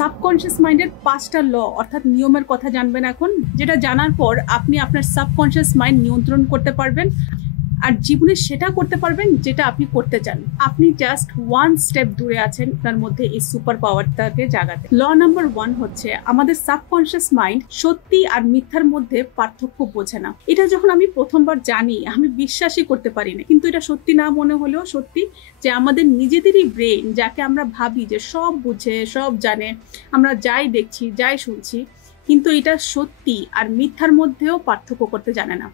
Subconscious মাইন্ডের 5টা ল অর্থাৎ নিয়মের কথা জানবেন এখন, যেটা জানার পর আপনি আপনার সাবকনশিয়াস মাইন্ড নিয়ন্ত্রণ করতে পারবেন আর জীবনে সেটা করতে পারবেন যেটা আপনি করতে চান। আপনি জাস্ট 1 স্টেপ দূরে আছেন তার মধ্যে এই সুপার পাওয়ারটাকে জাগাতে। ল নাম্বার 1 হচ্ছে আমাদের সাবকনশিয়াস মাইন্ড সত্যি আর মিথ্যার মধ্যে পার্থক্য বোঝে না। এটা যখন আমি প্রথমবার জানি আমি বিশ্বাসই করতে পারি না, কিন্তু এটা সত্যি না মনে হলেও সত্যি যে আমাদের নিজেদেরই ব্রেন, যাকে আমরা ভাবি যে সব বুঝে সব জানে, আমরা যাই দেখছি যাই শুনছি, কিন্তু এটা সত্যি আর মিথ্যার মধ্যেও পার্থক্য করতে জানে না।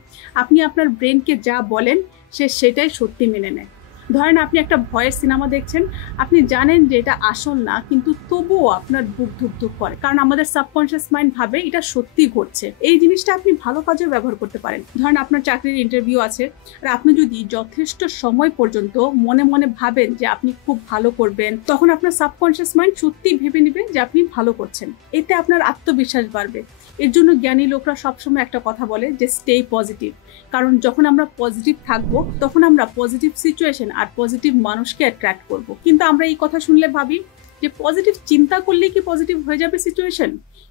আপনি আপনার ব্রেনকে যা বলেন সে সেটাই সত্যি মেনে নেয়। ধরেন আপনি একটা ভয়ের সিনেমা দেখছেন, আপনি জানেন যে এটা আসল না, কিন্তু তবুও আপনার বুক ধুকধুক করে, কারণ আমাদের সাবকনশিয়াস মাইন্ড ভাবে এটা সত্যি ঘটছে। এই জিনিসটা আপনি ভালো কাজেও ব্যবহার করতে পারেন। ধরেন আপনার চাকরির ইন্টারভিউ আছে, আর আপনি যদি যথেষ্ট সময় পর্যন্ত মনে মনে ভাবেন যে আপনি খুব ভালো করবেন, তখন আপনার সাবকনশিয়াস মাইন্ড সত্যি ভেবে নেবে যে আপনি ভালো করছেন। এতে আপনার আত্মবিশ্বাস বাড়বে। এর জন্য জ্ঞানী লোকরা সবসময় একটা কথা বলে যে স্টে পজিটিভ, কারণ যখন আমরা পজিটিভ থাকবো তখন আমরা পজিটিভ সিচুয়েশন আর পজিটিভ মানুষকে অ্যাট্রাক্ট করব। কিন্তু আমরা এই কথা শুনলে ভাবি যে পজিটিভ চিন্তা করলে কি পজিটিভ হয়ে যাবে সিচুয়েশন?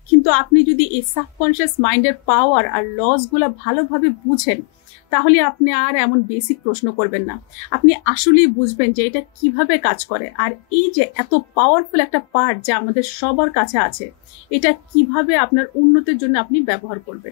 কিন্তু আপনি যদি এই সাবকনশিয়াস মাইন্ডের পাওয়ার আর লসগুলো ভালোভাবে বুঝেন, তাহলে আপনি আর এমন বেসিক প্রশ্ন করবেন না। আপনি আসলেই বুঝবেন যে এটা কিভাবে কাজ করে, আর এই যে এত পাওয়ারফুল একটা পার্ট যা আমাদের সবার কাছে আছে, এটা কিভাবে আপনার উন্নতির জন্য আপনি ব্যবহার করবেন।